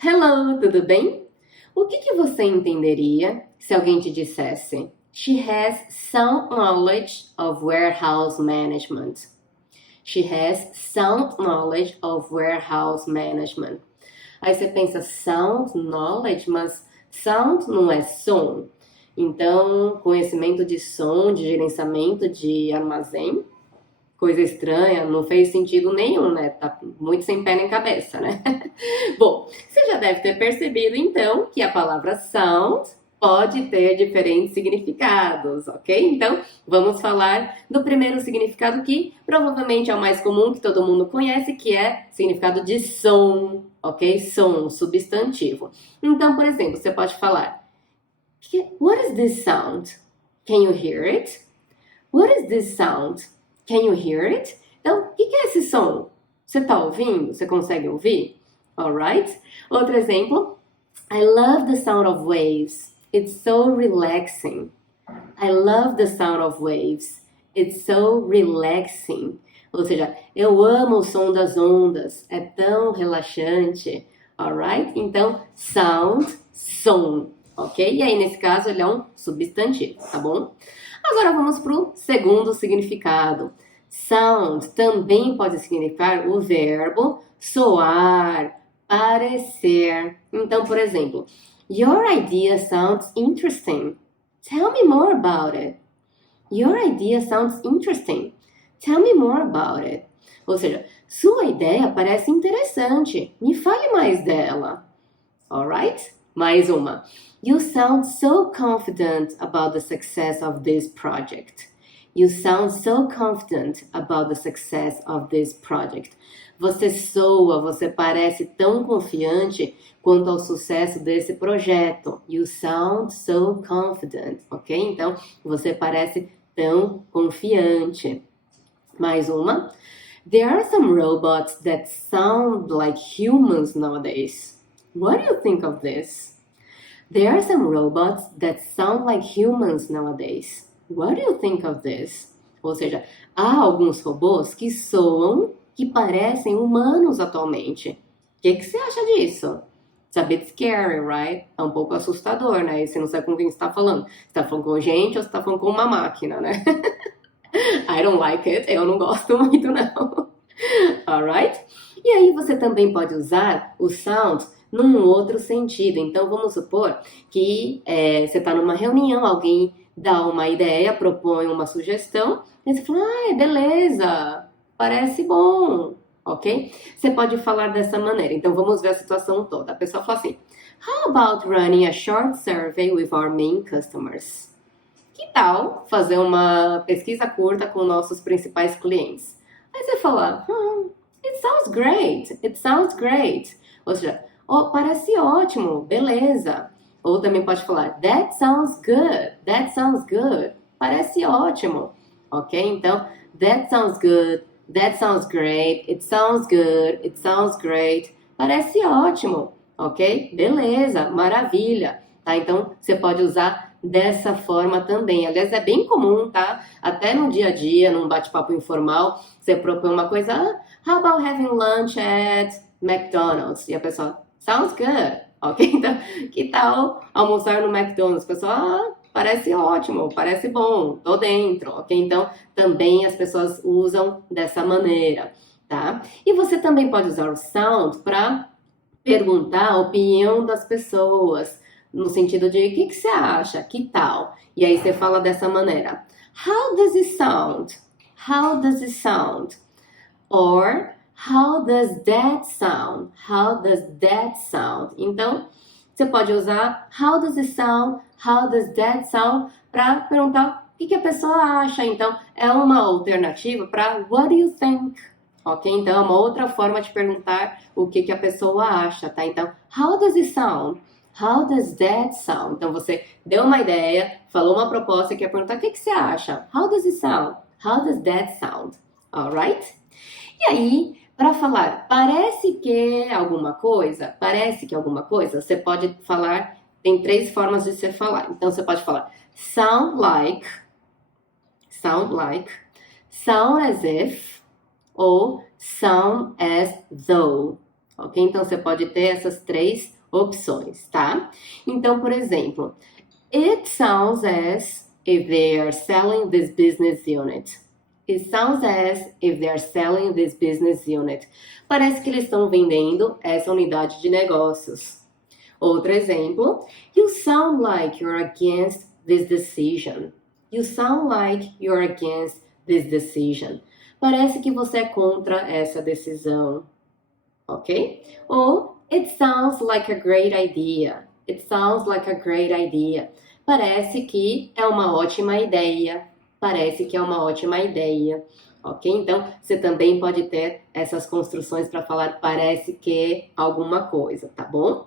Hello, tudo bem? O que você entenderia se alguém te dissesse She has some knowledge of warehouse management. She has some knowledge of warehouse management. Aí você pensa sound knowledge, mas sound não é som. Então, conhecimento de som, de gerenciamento de armazém, coisa estranha, não fez sentido nenhum, né? Tá muito sem pé nem cabeça, né? Bom, você já deve ter percebido então que a palavra sound pode ter diferentes significados, ok? Então, vamos falar do primeiro significado que provavelmente é o mais comum, que todo mundo conhece, que é significado de som, ok? Som, substantivo. Então, por exemplo, você pode falar: What is this sound? Can you hear it? What is this sound? Can you hear it? Então, o que é esse som? Você está ouvindo? Você consegue ouvir? Alright? Outro exemplo. I love the sound of waves. It's so relaxing. I love the sound of waves. It's so relaxing. Ou seja, eu amo o som das ondas. É tão relaxante. Alright? Então, sound, som. Ok? E aí, nesse caso, ele é um substantivo, tá bom? Agora vamos para o segundo significado. Sound também pode significar o verbo soar, parecer. Então, por exemplo, Your idea sounds interesting. Tell me more about it. Your idea sounds interesting. Tell me more about it. Ou seja, sua ideia parece interessante. Me fale mais dela. Alright? Mais uma. You sound so confident about the success of this project. You sound so confident about the success of this project. Você soa, você parece tão confiante quanto ao sucesso desse projeto. You sound so confident, ok? Então, você parece tão confiante. Mais uma. There are some robots that sound like humans nowadays. What do you think of this? There are some robots that sound like humans nowadays. What do you think of this? Ou seja, há alguns robôs que soam, que parecem humanos atualmente. O que você acha disso? It's a bit scary, right? É um pouco assustador, né? E você não sabe com quem você está falando. Você está falando com gente ou você está falando com uma máquina, né? I don't like it. Eu não gosto muito, não. Alright? E aí você também pode usar o sound num outro sentido. Então vamos supor que você está numa reunião, alguém dá uma ideia, propõe uma sugestão, e você fala, beleza, parece bom, ok? Você pode falar dessa maneira. Então vamos ver a situação toda. A pessoa fala assim, How about running a short survey with our main customers? Que tal fazer uma pesquisa curta com nossos principais clientes? Aí você fala, it sounds great, it sounds great. Ou seja, parece ótimo, beleza. Ou também pode falar, that sounds good, parece ótimo. Ok? Então, that sounds good, that sounds great, it sounds great, parece ótimo. Ok? Beleza, maravilha. Tá? Então, você pode usar dessa forma também. Aliás, é bem comum, tá? Até no dia a dia, num bate-papo informal, você propõe uma coisa, how about having lunch at McDonald's? E a pessoa, sounds good, ok? Então, que tal almoçar no McDonald's? A pessoa, parece ótimo, parece bom, tô dentro, ok? Então, também as pessoas usam dessa maneira, tá? E você também pode usar o sound para perguntar a opinião das pessoas, no sentido de, o que você acha? Que tal? E aí você fala dessa maneira, how does it sound? How does it sound? Or, how does that sound? How does that sound? Então, você pode usar how does it sound? How does that sound? Para perguntar o que a pessoa acha. Então, é uma alternativa para what do you think? Ok? Então, é uma outra forma de perguntar o que a pessoa acha, tá? Então, how does it sound? How does that sound? Então, você deu uma ideia, falou uma proposta e quer perguntar o que você acha? How does it sound? How does that sound? Alright? E aí, para falar parece que alguma coisa, você pode falar, tem 3 formas de você falar. Então, você pode falar sound like, sound as if, ou sound as though, ok? Então, você pode ter essas três opções, tá? Então, por exemplo, it sounds as if they are selling this business unit. It sounds as if they are selling this business unit. Parece que eles estão vendendo essa unidade de negócios. Outro exemplo, you sound like you're against this decision. You sound like you're against this decision. Parece que você é contra essa decisão, ok? Ou, it sounds like a great idea. It sounds like a great idea. Parece que é uma ótima ideia. Parece que é uma ótima ideia, ok? Então, você também pode ter essas construções para falar parece que alguma coisa, tá bom?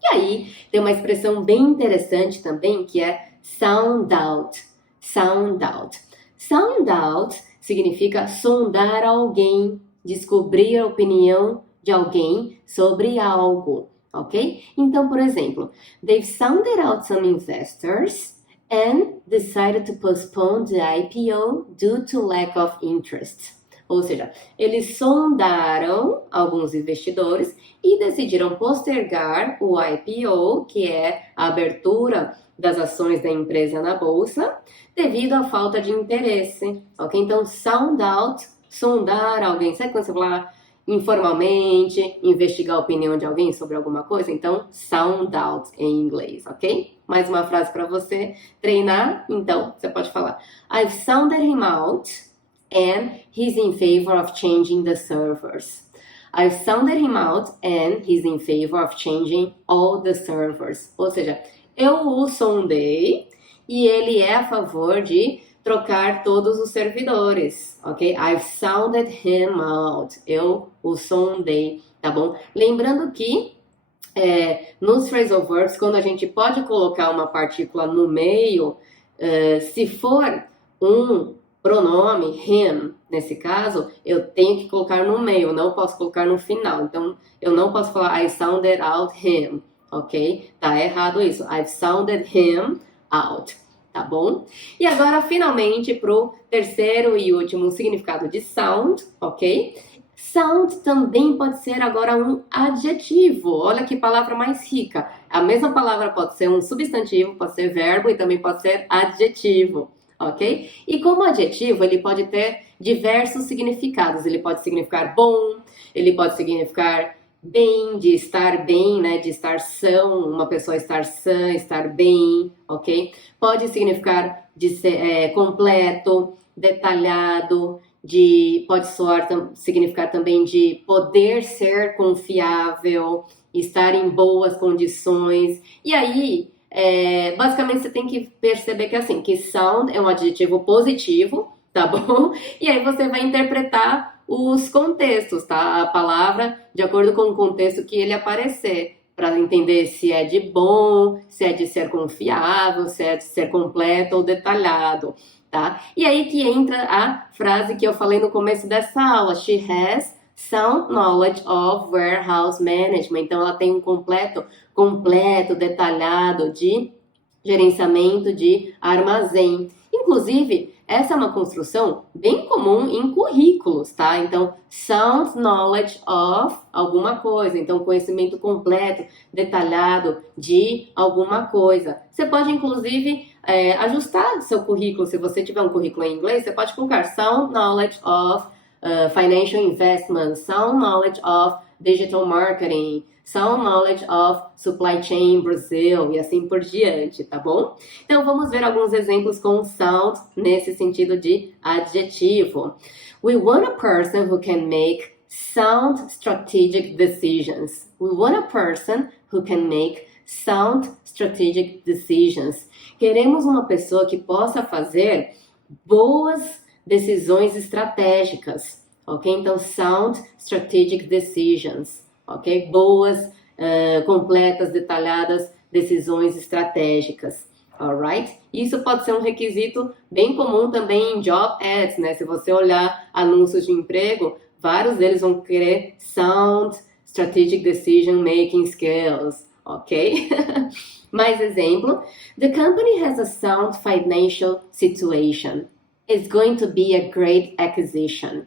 E aí, tem uma expressão bem interessante também que é sound out. Sound out. Sound out significa sondar alguém, descobrir a opinião de alguém sobre algo, ok? Então, por exemplo, they've sounded out some investors and decided to postpone the IPO due to lack of interest. Ou seja, eles sondaram alguns investidores e decidiram postergar o IPO, que é a abertura das ações da empresa na bolsa, devido à falta de interesse, ok? Então, sound out, sondar alguém, sabe quando você fala informalmente, investigar a opinião de alguém sobre alguma coisa? Então, sound out em inglês, ok? Mais uma frase para você treinar, então, você pode falar I've sounded him out and he's in favor of changing the servers. I've sounded him out and he's in favor of changing all the servers. Ou seja, eu o sondei e ele é a favor de trocar todos os servidores, ok? I've sounded him out. Eu o sondei, tá bom? Lembrando que nos phrasal verbs, quando a gente pode colocar uma partícula no meio, se for um pronome, him, nesse caso, eu tenho que colocar no meio, não posso colocar no final. Então, eu não posso falar I sounded out him, ok? Tá errado isso. I've sounded him out, tá bom? E agora, finalmente, pro terceiro e último significado de sound, ok? Sound também pode ser agora um adjetivo. Olha que palavra mais rica. A mesma palavra pode ser um substantivo, pode ser verbo e também pode ser adjetivo, ok? E como adjetivo, ele pode ter diversos significados. Ele pode significar bom, ele pode significar bem, de estar bem, né? De estar são, uma pessoa estar sã, estar bem, ok? Pode significar de ser completo, detalhado, pode significar também de poder ser confiável, estar em boas condições. E aí, basicamente você tem que perceber que assim, que sound é um adjetivo positivo, tá bom? E aí você vai interpretar os contextos, tá? A palavra de acordo com o contexto que ele aparecer, para entender se é de bom, se é de ser confiável, se é de ser completo ou detalhado, tá? E aí que entra a frase que eu falei no começo dessa aula, she has sound knowledge of warehouse management. Então, ela tem um completo, detalhado de gerenciamento de armazém. Inclusive, essa é uma construção bem comum em currículos, tá? Então, sound knowledge of alguma coisa. Então, conhecimento completo, detalhado de alguma coisa. Você pode, inclusive, ajustar seu currículo. Se você tiver um currículo em inglês, você pode colocar sound knowledge of financial investment, sound knowledge of digital marketing, sound knowledge of supply chain Brazil e assim por diante, tá bom? Então vamos ver alguns exemplos com sound nesse sentido de adjetivo. We want a person who can make sound strategic decisions. We want a person who can make sound strategic decisions. Queremos uma pessoa que possa fazer boas decisões estratégicas, ok? Então, sound strategic decisions, ok? Boas, completas, detalhadas decisões estratégicas, alright? Isso pode ser um requisito bem comum também em job ads, né? Se você olhar anúncios de emprego, vários deles vão querer sound strategic decision making skills, ok? Mais exemplo, the company has a sound financial situation. It's going to be a great acquisition.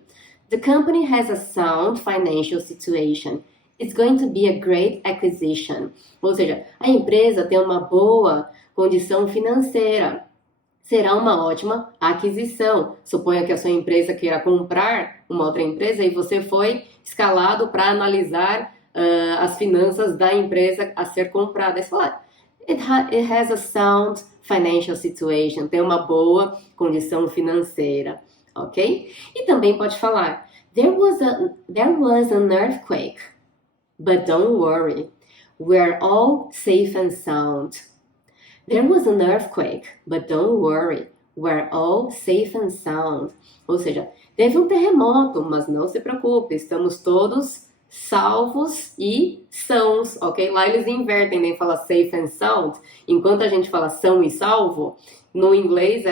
The company has a sound financial situation. It's going to be a great acquisition. Ou seja, a empresa tem uma boa condição financeira. Será uma ótima aquisição. Suponha que a sua empresa queira comprar uma outra empresa e você foi escalado para analisar as finanças da empresa a ser comprada. Aí você fala, it has a sound financial situation. Tem uma boa condição financeira, ok? E também pode falar, there was an earthquake, but don't worry, we're all safe and sound. There was an earthquake, but don't worry, we're all safe and sound. Ou seja, teve um terremoto, mas não se preocupe, estamos todos salvos e sãos, ok? Lá eles invertem, nem fala safe and sound, enquanto a gente fala são e salvo, no inglês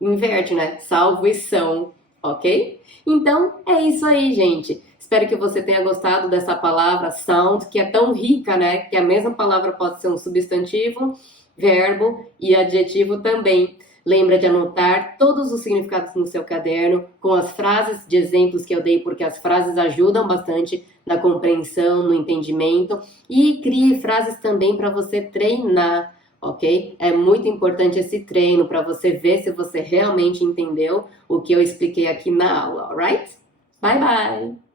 inverte, né? Salvo e são, ok? Então, é isso aí, gente. Espero que você tenha gostado dessa palavra sound, que é tão rica, né? Que a mesma palavra pode ser um substantivo, verbo e adjetivo também. Lembra de anotar todos os significados no seu caderno, com as frases de exemplos que eu dei, porque as frases ajudam bastante na compreensão, no entendimento. E crie frases também para você treinar, ok? É muito importante esse treino para você ver se você realmente entendeu o que eu expliquei aqui na aula, alright? Bye, bye!